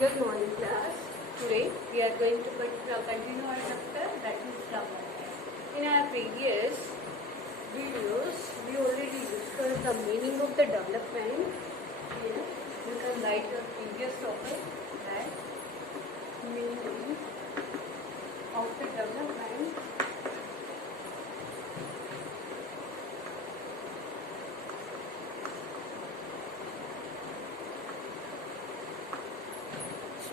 Good morning, class. Today we are going to continue our chapter, that is development. In our previous videos, we already discussed the meaning of the development. Here you can write your previous topic, that meaning of the development.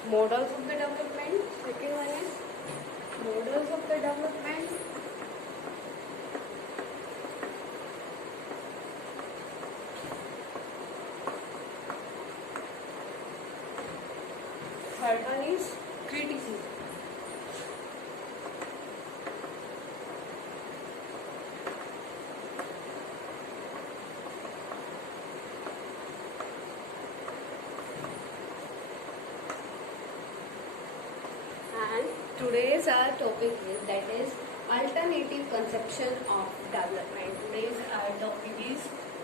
Models of the development. Second one is models of the development. Third one is criticism. Today's our topic is, that is, alternative conception of development. Today's our topic is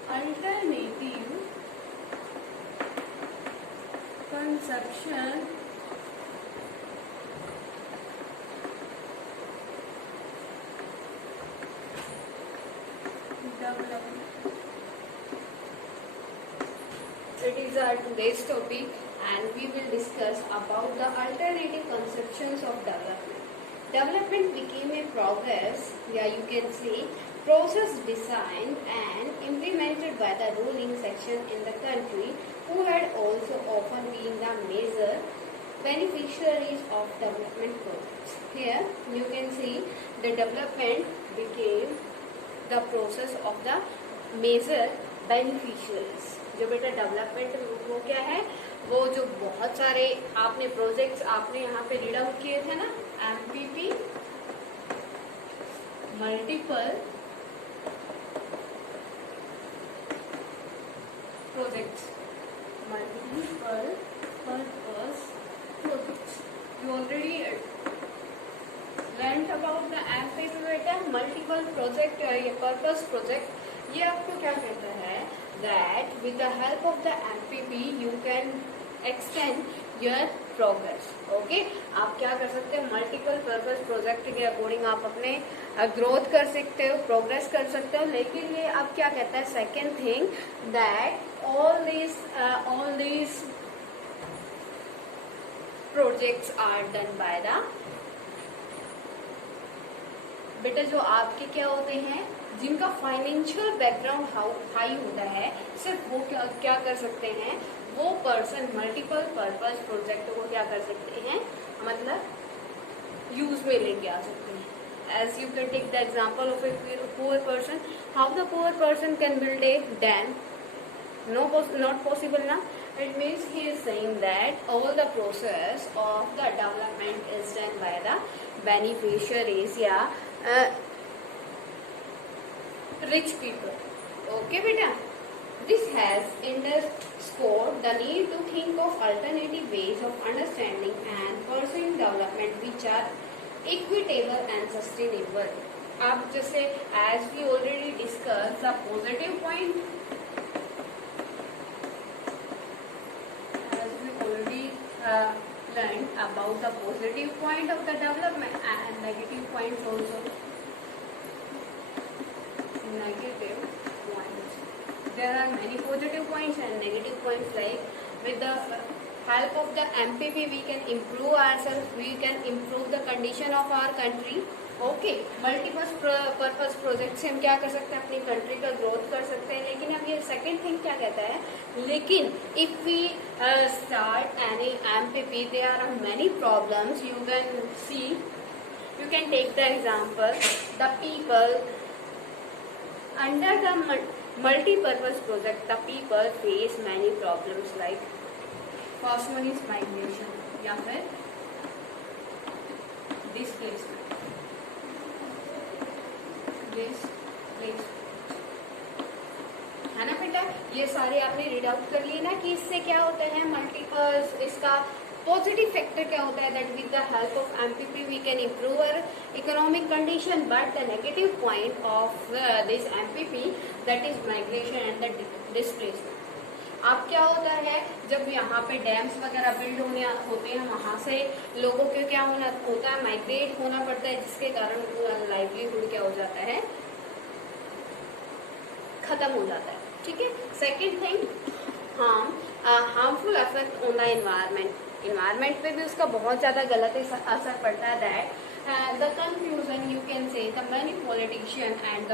alternative conception development. It is our today's topic, and we will discuss about the alternative conceptions of development. Development became a progress, you can say, process designed and implemented by the ruling section in the country, who had also often been the major beneficiaries of development projects. Here you can see the development became the process of the major beneficiaries. जो बेटा डेवलपमेंट वो क्या है, वो जो बहुत सारे आपने प्रोजेक्ट्स आपने यहाँ पे रीड आउट किए थे ना, MPP multiple projects, multiple purpose projects. You already learned about the MPP बेटा, मल्टीपल प्रोजेक्ट या पर्पस प्रोजेक्ट. ये आपको क्या कहता है, that with the help of the MPP you can extend your progress. Okay, आप क्या कर सकते हैं, मल्टीपल पर्पस प्रोजेक्ट के अकॉर्डिंग आप अपने ग्रोथ कर सकते हो, प्रोग्रेस कर सकते हो. लेकिन ये अब क्या कहता है, second thing, that all these projects are done by the बेटा जो आपके क्या होते हैं, जिनका फाइनेंशियल बैकग्राउंड हाई होता है, सिर्फ वो क्या कर सकते हैं, वो पर्सन मल्टीपल पर्पस प्रोजेक्ट को क्या कर सकते हैं, मतलब यूज में लेके आ सकते हैं. As you can take the example of a poor person. How the poor person can build a dam? Not possible ना. It means he is saying that all the process of the development is done by the beneficiaries, rich people. Okay, beta. This has underscored the need to think of alternative ways of understanding and pursuing development which are equitable and sustainable. अब जैसे as we already discussed the positive point, learned about the positive point of the development and negative points also. Negative points. There are many positive points and negative points. Like with the help of the MPP, we can improve ourselves. We can improve the condition of our country. Okay, multiple purpose project से हम क्या कर सकते हैं, अपनी कंट्री का ग्रोथ कर सकते हैं. लेकिन अब ये सेकंड थिंग क्या कहता है, लेकिन if we start any MPP there are many problems. You can see, you can take the example, the people under the multipurpose project, the people face many problems. Like first one is migration या फिर डिस्प्लेसमेंट. है ना बेटा, ये सारे आपने read out कर लिए ना कि इससे क्या होता है, मल्टीपल, इसका पॉजिटिव फैक्टर क्या होता है, that with the help of MPP we can improve our economic condition. But the negative point of this MPP, that is migration and the displacement. अब क्या होता है, जब यहाँ पे डैम्स वगैरह बिल्ड होते हैं, वहां से लोगों को क्या होता है, माइग्रेट होना पड़ता है, जिसके कारण लाइवलीहुड क्या हो जाता है, खत्म हो जाता है। ठीक है। Second thing, harmful effect on the environment पे भी उसका बहुत ज्यादा गलत असर पड़ता है। That the confusion, you can say the money politician and the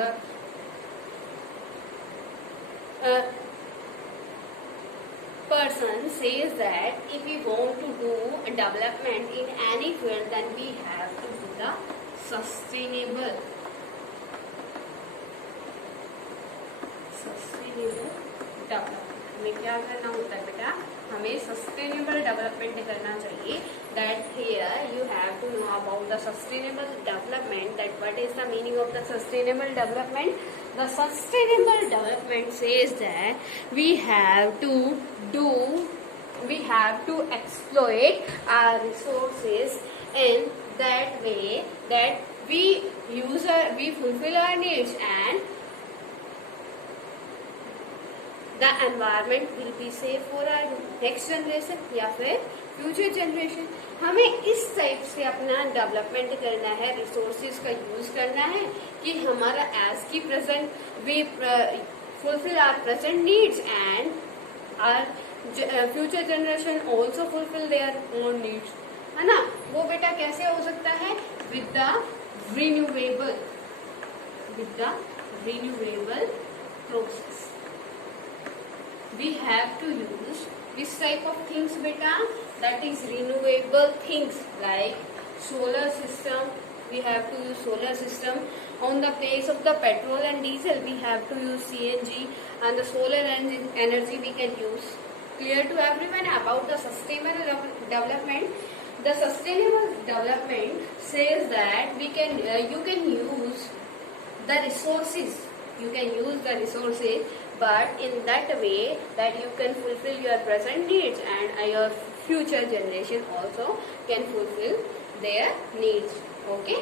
person says that if we want to do development in any field, then we have to do the sustainable development. हमें क्या करना होता है बेटा, हमें sustainable development करना चाहिए। That here you have to know about the sustainable development, that what is the meaning of the sustainable development. The sustainable development says that we have to exploit our resources in that way that we fulfill our needs and the environment will be safe for our next generation या फिर future generation. हमें इस टाइप से अपना डेवलपमेंट करना है, रिसोर्सेज का यूज करना है कि हमारा एज की present we fulfil our present needs and our future generation also fulfil their own needs, है ना। वो बेटा कैसे हो सकता है, with the renewable process. We have to use this type of things beta, that is renewable things like solar system. We have to use solar system. On the place of the petrol and diesel, we have to use CNG, and the solar energy we can use. Clear to everyone about the sustainable development. The sustainable development says that you can use the resources. You can use the resources, but in that way that you can fulfill your present needs and your future generation also can fulfill their needs. Okay.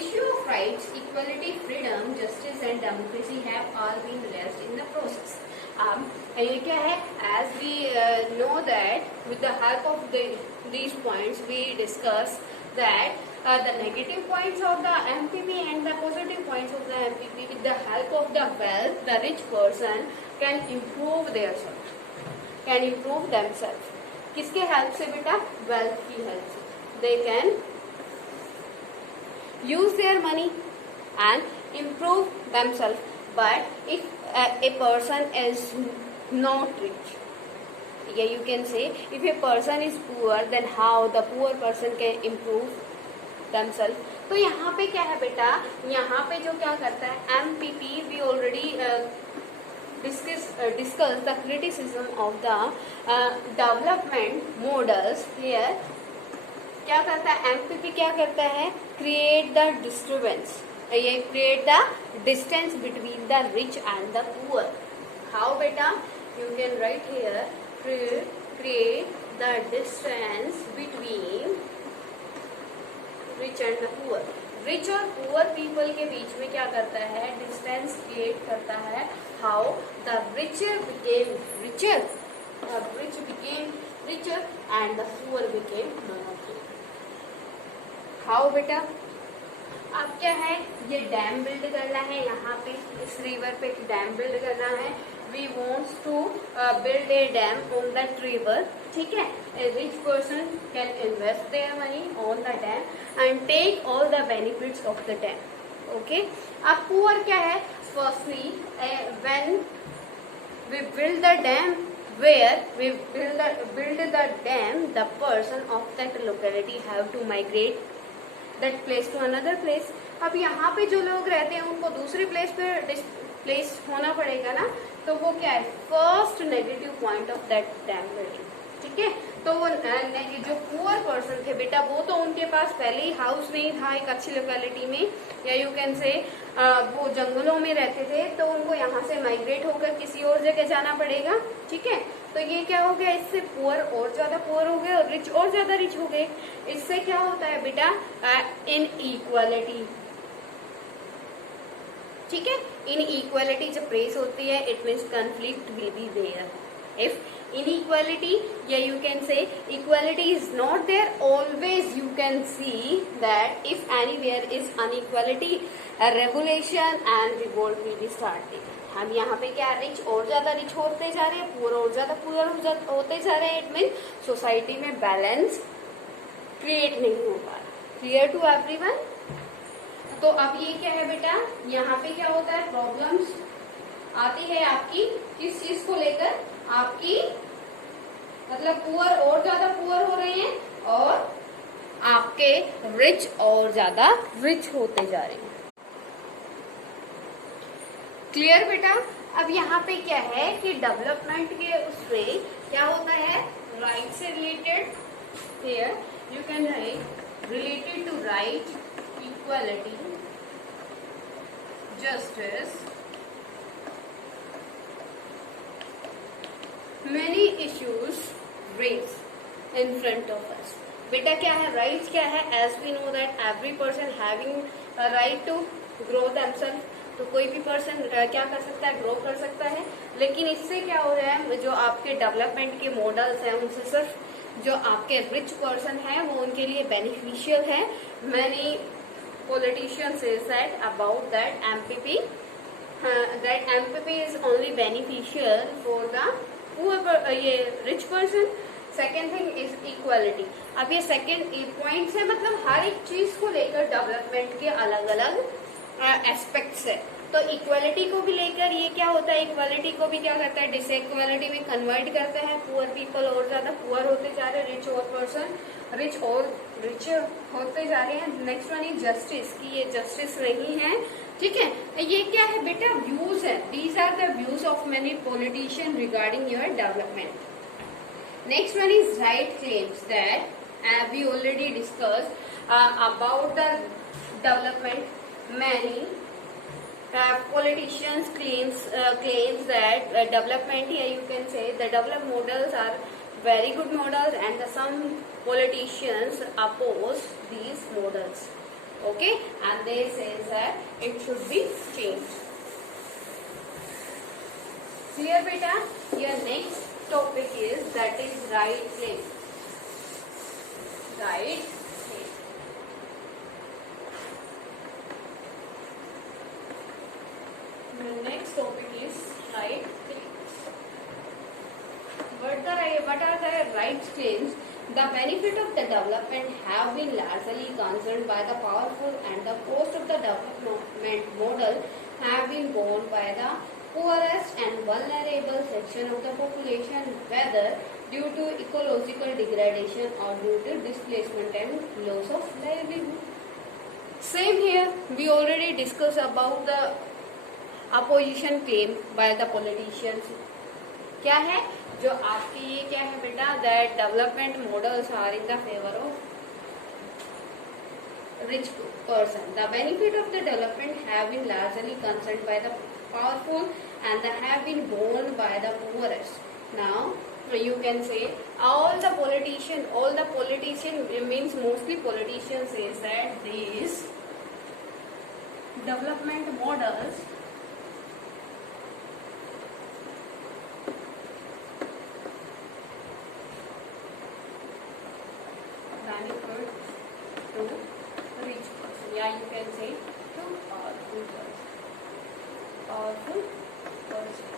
Issue of rights, equality, freedom, justice and democracy have all been raised in the process. ये क्या है, as we know that with the help of these points we discuss that the negative points of the MPP and the positive points of the MPP, with the help of the wealth, the rich person can improve themselves. किसके हेल्प से बेटा, वेल्थ की हेल्प से। They can use their money and improve themselves. But if a person is not rich, yeah, you can say if a person is poor, then how the poor person can improve themselves. तो यहाँ पे क्या है बेटा, यहाँ पे जो क्या करता है MPP, we already discuss the criticism of the development models here. क्या करता है MPP, क्या करता है, create the disturbance, ये create the distance between the rich and the poor. How बेटा, you can write here, create the distance between rich and the poor. Rich और poor people के बीच में क्या करता है, डिस्टेंस क्रिएट करता है। How the rich became richer and the poor became not. How बेटा, अब क्या है, ये डैम बिल्ड करना है, यहाँ पे इस रिवर पे डैम बिल्ड करना है। We wants to build a dam on that river, ठीक है। A rich person can invest their money on the dam and take all the benefits of the dam. Okay. अब पुअर क्या है, firstly when we build the dam, where we build the dam, the person of that locality have to migrate that place to another place. अब यहाँ पे जो लोग रहते हैं उनको दूसरी प्लेस पे डिस्प्लेस होना पड़ेगा ना, तो वो क्या है, first negative point of that dam building, ठीक है। तो वो जो पुअर पर्सन थे बेटा, वो तो उनके पास पहले ही हाउस नहीं था एक अच्छी लोकेलिटी में, या यू कैन से वो जंगलों में रहते थे, तो उनको यहाँ से माइग्रेट होकर किसी और जगह जाना पड़ेगा, ठीक है। तो ये क्या हो गया, इससे पुअर और ज्यादा पुअर हो गए और रिच और ज्यादा रिच हो गए। इससे क्या होता है बेटा, इन इक्वालिटी, ठीक है। इन इक्वालिटी जब प्रेस होती है, it means conflict will be there, If inequality, yeah, you can say equality is not there, always you can see that if anywhere is inequality, a regulation and revolt will be starting. हम यहाँ पे क्या, रिच और ज्यादा रिच होते जा रहे हैं, पुअर और ज्यादा पुअर होते जा रहे हैं. इट मीन सोसाइटी में बैलेंस क्रिएट नहीं हो पा रहा. Clear to everyone? तो अब ये क्या है बेटा, यहाँ पे क्या होता है, प्रॉब्लम्स आती है आपकी किस चीज को लेकर, आपकी मतलब पुअर और ज्यादा पुअर हो रहे हैं और आपके रिच और ज्यादा रिच होते जा रहे हैं. क्लियर बेटा? अब यहाँ पे क्या है कि डेवलपमेंट के उससे क्या होता है, राइट से related. Here you can write related to right, equality, justice, many issues raised in front of us. बेटा क्या है, राइट्स क्या है, as we know that every person having a right to grow themselves. तो कोई भी पर्सन क्या कर सकता है, ग्रो कर सकता है. लेकिन इससे क्या हो रहा है, जो आपके डेवलपमेंट के मॉडल्स हैं उनसे सिर्फ जो आपके रिच पर्सन है वो उनके लिए बेनिफिशियल है. Many politicians says that about that MPP, that MPP is only beneficial for the ये rich person. Second thing is equality. अब ये सेकेंड पॉइंट है, मतलब हर एक चीज को लेकर डेवलपमेंट के अलग अलग एस्पेक्ट्स है. तो इक्वालिटी को भी लेकर ये क्या होता है, इक्वालिटी को भी क्या करता है, डिसइक्वालिटी में कन्वर्ट करता है. पुअर पीपल और ज्यादा पुअर होते जा रहे हैं, रिच और पर्सन रिच और रिच होते जा रहे हैं. नेक्स्ट वन इज जस्टिस, की ये जस्टिस नहीं है. ठीक है, ये क्या है बेटा, व्यूज है. These are the views of many politician regarding your development. Next one is right claims that we already discuss about the development. Many politicians claims that development, here you can say the developed models are very good models and some politicians oppose these models. Okay, and they say that it should be changed. Clear beta? Your next topic is that is right claim. Right claim. The next topic is right claims. What are the right claims? The benefit of the development have been largely concerned by the powerful and the cost of the development model have been borne by the poorest and vulnerable section of the population, whether due to ecological degradation or due to displacement and loss of livelihood. Same here, we already discussed about the opposition claim by the politicians. क्या है जो आपकी ये क्या है बेटा, that development models are in the favour of rich person. The benefit of the development have been largely concerned by the powerful and the have been borne by the poorest. Now you can say all the politician means mostly politicians says that these development models to rich person, yeah, you can say to powerful person,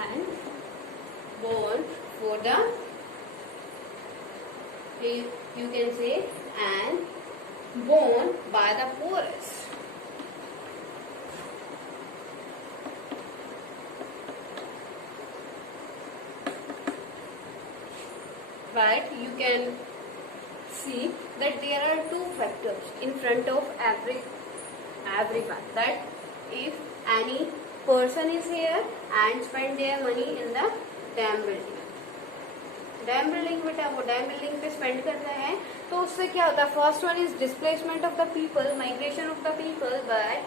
and born for the, you can say, and born by the poorest. But you can see that there are two factors in front of everyone, that if any person is here and spend their money in the dam building, बेटा वो dam building पे स्पेंड करता है, तो उससे क्या होता है, first one is displacement of the people, migration of the people, but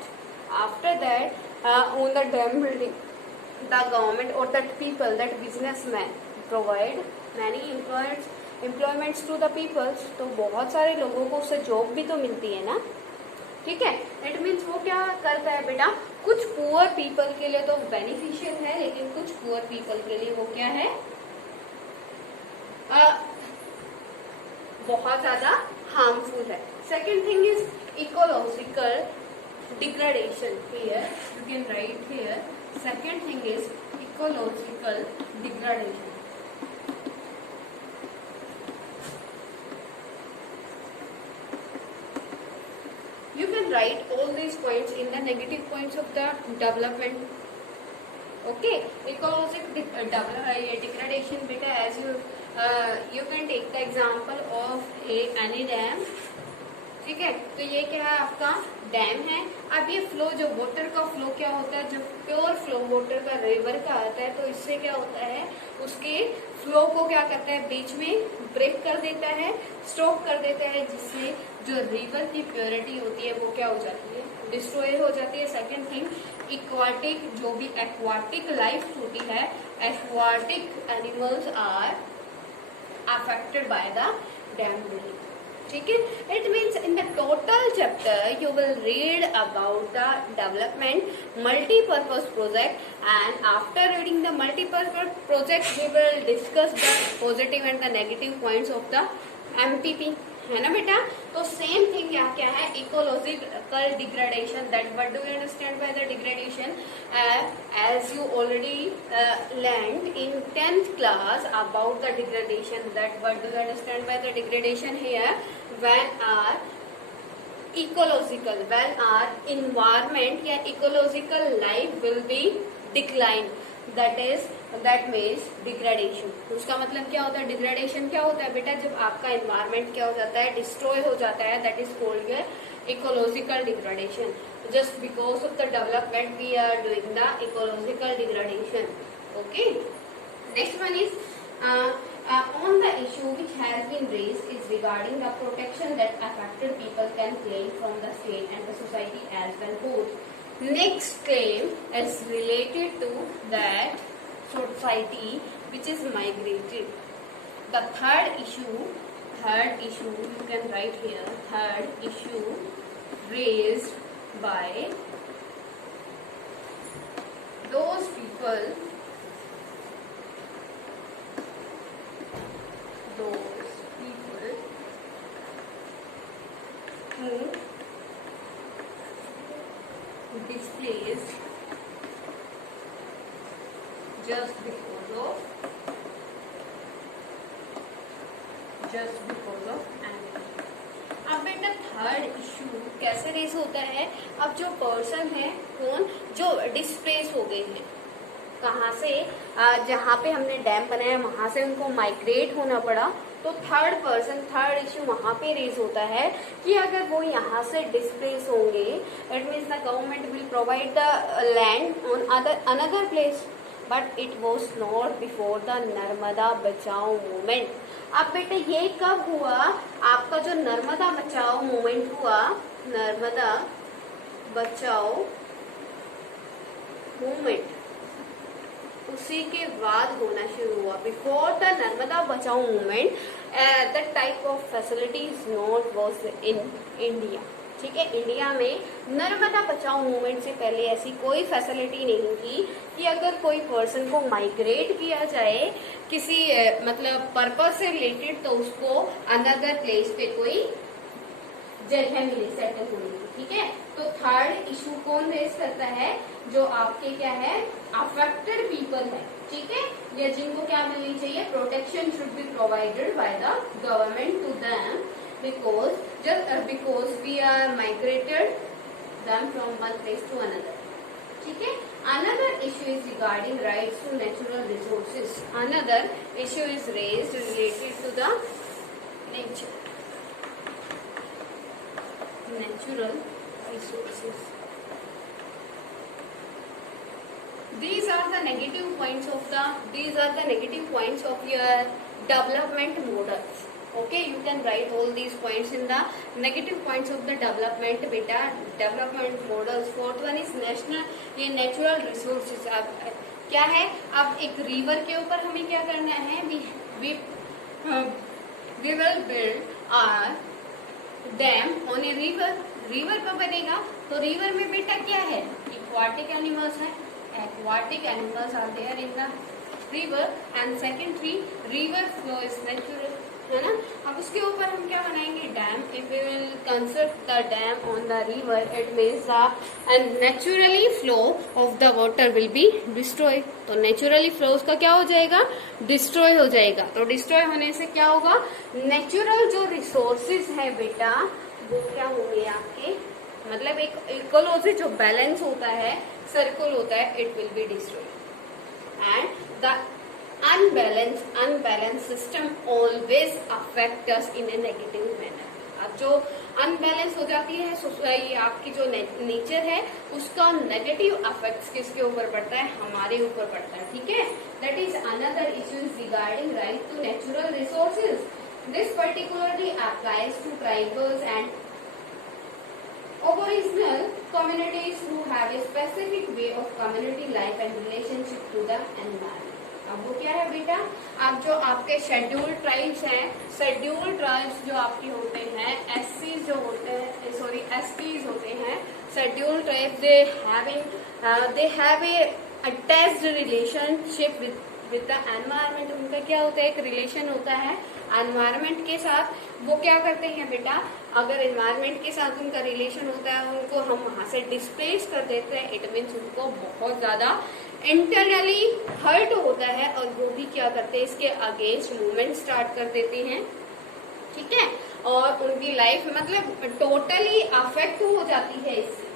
after that on the dam building the government और that people, that businessman provide many employments to the peoples. तो बहुत सारे लोगों को उससे जॉब भी तो मिलती है ना. ठीक है, इट मीन्स वो क्या करता है बेटा, कुछ पुअर पीपल के लिए तो बेनिफिशियल है, लेकिन कुछ पुअर पीपल के लिए वो क्या है, बहुत ज्यादा हार्मफुल है. Second thing is ecological degradation. Here you can write here. Second thing is ecological degradation. You can write all these points in the negative points of the development. Okay, ecological degradation beta, as you can take the example of any dam. ठीक है, तो ये क्या है, आपका डैम है. अब ये फ्लो, जो वाटर का फ्लो क्या होता है, जो प्योर फ्लो वाटर का रिवर का आता है, तो इससे क्या होता है, उसके फ्लो को क्या करता है, बीच में ब्रेक कर देता है, स्टॉप कर देता है, जिससे जो रिवर की प्योरिटी होती है वो क्या हो जाती है, डिस्ट्रॉय हो जाती है. सेकेंड थिंग, इक्वाटिक, जो भी एक्वाटिक लाइफ होती है, aquatic animals are affected by the dam building. ठीक है, it means in the total chapter you will read about the development multipurpose project, and after reading the multipurpose project we will discuss the positive and the negative points of the MPP. है ना बेटा, तो same thing यहाँ क्या है, ecological degradation. That what do you understand by the degradation? As you already learned in 10th class about the degradation, that what do you understand by the degradation here? When our ecological, when our environment या ecological life will be decline, that means degradation. उसका मतलब क्या होता है, डिग्रेडेशन क्या होता है बेटा, जब आपका एनवायरमेंट क्या हो जाता है, डिस्ट्रॉय हो जाता है, that is called ecological degradation. Just because of the development we are doing the ecological degradation. Okay, next one is on the issue which has been raised is regarding the protection that affected people can claim from the state and the society as well both. Next claim is related to that society which is migrated. The third issue you can write here, third issue raised by those people who displaced just because of animal. अब बेटा third issue कैसे रेज होता है, अब जो पर्सन है कौन, जो डिस्प्लेस हो गए हैं, कहाँ से, जहाँ पे हमने डैम बनाया वहां से उनको माइग्रेट होना पड़ा, तो थर्ड इश्यू वहां पे रेज होता है कि अगर वो यहाँ से डिस्प्लेस होंगे, it means the government will provide the land on another place, but it was not before the Narmada बचाओ मूवमेंट. अब बेटे ये कब हुआ, आपका जो नर्मदा बचाओ मूवमेंट हुआ, नर्मदा बचाओ मूवमेंट, उसी के बाद होना शुरू हुआ. बिफोर द नर्मदा बचाओ movement the type of facilities not was in India. ठीक है, इंडिया में नर्मदा बचाओ मूवमेंट से पहले ऐसी कोई फैसिलिटी नहीं थी कि अगर कोई पर्सन को माइग्रेट किया जाए किसी मतलब पर्पस से रिलेटेड, तो उसको अनदर प्लेस पे कोई जगह मिले सेटल होने की. ठीक है, तो थर्ड इशू कौन रेज करता है, जो आपके क्या है, अफेक्टेड पीपल है. ठीक है, या जिनको क्या मिलनी चाहिए, protection should be provided by the government to them, because we are migrated them from one place to another. ठीक है, another issue is regarding rights to natural resources. Another issue is raised related to the natural resources. These are the negative points of your development models. Okay, you can write all these points in the negative points of the development beta, development models. Fourth one is ये natural resources. अब क्या है, अब एक रिवर के ऊपर हमें क्या करना है, we will build a dam on a river. River कब बनेगा, तो रिवर में बेटा क्या है, aquatic animals हैं, aquatic animals are there in the river, and second tree, river flow is natural, है ना. अब उसके ऊपर हम क्या बनाएंगे, dam. If we will construct the dam on the river, it means the naturally flow of the water will be destroy. तो naturally flow उसका क्या हो जाएगा, डिस्ट्रॉय हो जाएगा. तो डिस्ट्रॉय होने से क्या होगा, नेचुरल जो रिसोर्सेज है बेटा वो क्या होंगे आपके, मतलब एक इकोलॉजी जो बैलेंस होता है, सर्कल होता है, it will be destroy. And the unbalanced system always affect us in a negative manner. अब जो अनबैलेंस हो जाती है ये आपकी जो नेचर है उसका नेगेटिव इफेक्ट्स किसके ऊपर पड़ता है, हमारे ऊपर पड़ता है. ठीक है. That is another issues regarding right to natural resources. This particularly applies to tribals and aboriginal communities who have a specific way of community life and relationship to the environment. अब वो क्या है बेटा, अब जो आपके शेड्यूल्ड ट्राइब्स हैं, scheduled tribes जो आपके होते हैं, एससी जो होते हैं, सॉरी एसटीज होते हैं, scheduled tribes, they have a attached relationship with the environment. उनका क्या होता है, एक रिलेशन होता है एनवायरमेंट के साथ. वो क्या करते हैं बेटा, अगर एनवायरमेंट के साथ उनका रिलेशन होता है, उनको हम वहां से डिस्प्लेस कर देते हैं, इट मीन्स उनको बहुत ज्यादा इंटरनली हर्ट होता है और वो भी क्या करते हैं, इसके अगेंस्ट मूवमेंट स्टार्ट कर देते हैं. ठीक है. और उनकी लाइफ मतलब टोटली अफेक्ट हो जाती है इससे.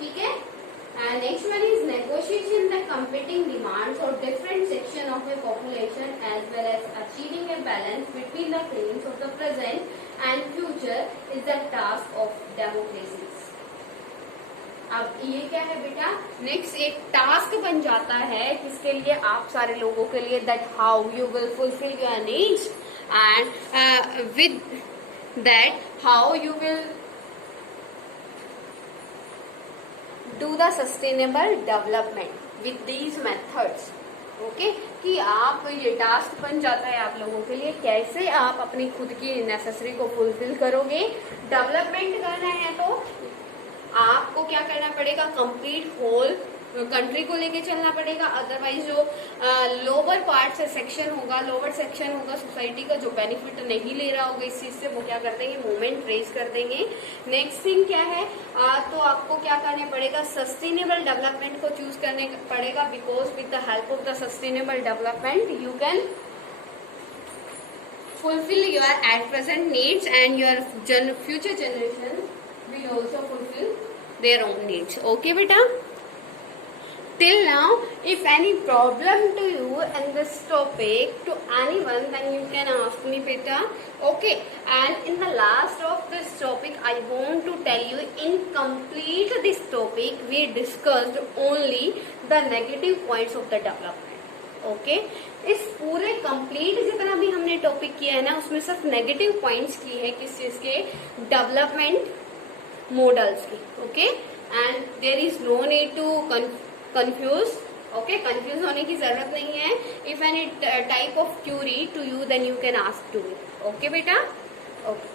ठीक है. And next one is negotiation the competing demands of different section of a population as well as achieving a balance between the claims of the present and future is the task of democracies. अब ये क्या है बेटा, नेक्स्ट एक टास्क बन जाता है किसके लिए, आप सारे लोगों के लिए, that how you will fulfil your needs and with that how you will do the sustainable development with these methods. Okay. कि आप ये टास्क बन जाता है आप लोगों के लिए, कैसे आप अपनी खुद की नेसेसरी को फुलफिल करोगे. डेवलपमेंट करना है तो आपको क्या करना पड़ेगा, कंप्लीट होल कंट्री को लेके चलना पड़ेगा. अदरवाइज जो लोअर पार्ट से सेक्शन होगा, लोअर सेक्शन होगा सोसाइटी का, जो बेनिफिट नहीं ले रहा होगा इस चीज से, वो क्या कर देंगे, मूवमेंट रेज कर देंगे. नेक्स्ट थिंग क्या है, तो आपको क्या करना पड़ेगा, सस्टेनेबल डेवलपमेंट को चूज करने पड़ेगा. Because with the help of the sustainable development you can fulfil your at present needs and your future generation will also fulfill their own needs. Okay beta. Till now, if any problem to you in this topic to anyone, then you can ask me beta. Okay. And in the last of this topic, I want to tell you, in complete this topic we discussed only the negative points of the development. Okay. इस पूरे कंप्लीट जितना भी हमने टॉपिक किया है ना, उसमें सिर्फ नेगेटिव पॉइंट्स की है किस चीज के, डेवलपमेंट मॉडल्स की. Okay. And there is no need to confuse. Okay. Confuse होने की जरूरत नहीं है. If any type of query to you, then you can ask to me. Okay बेटा. ओके.